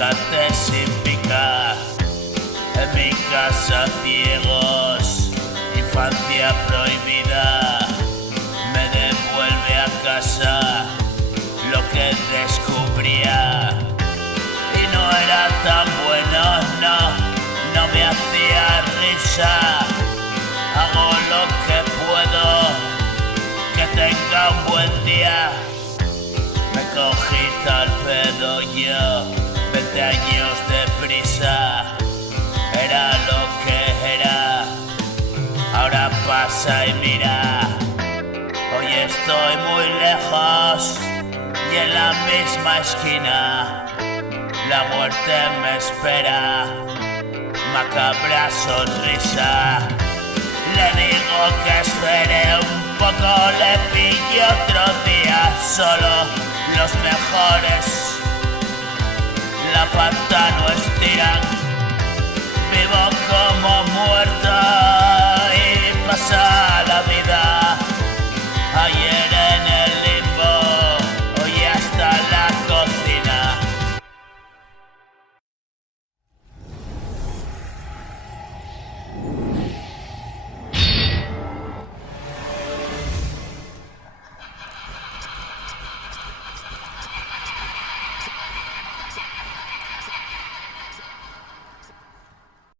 aguacate sin picar. En mi casa ciegos, infancia prohibida. Me devuelve a casa lo que descubría. Y no era tan bueno, no me hacía risa. Hago lo que puedo, que tenga un buen día. Me cogí tal pedo yo, 20 años de prisa. Era lo que era, ahora pasa y mira. Hoy estoy muy lejos y en la misma esquina la muerte me espera, macabra sonrisa. Le digo que espere un poco, le pillo otro día. Solo los mejores la pata no estiran. Vivo como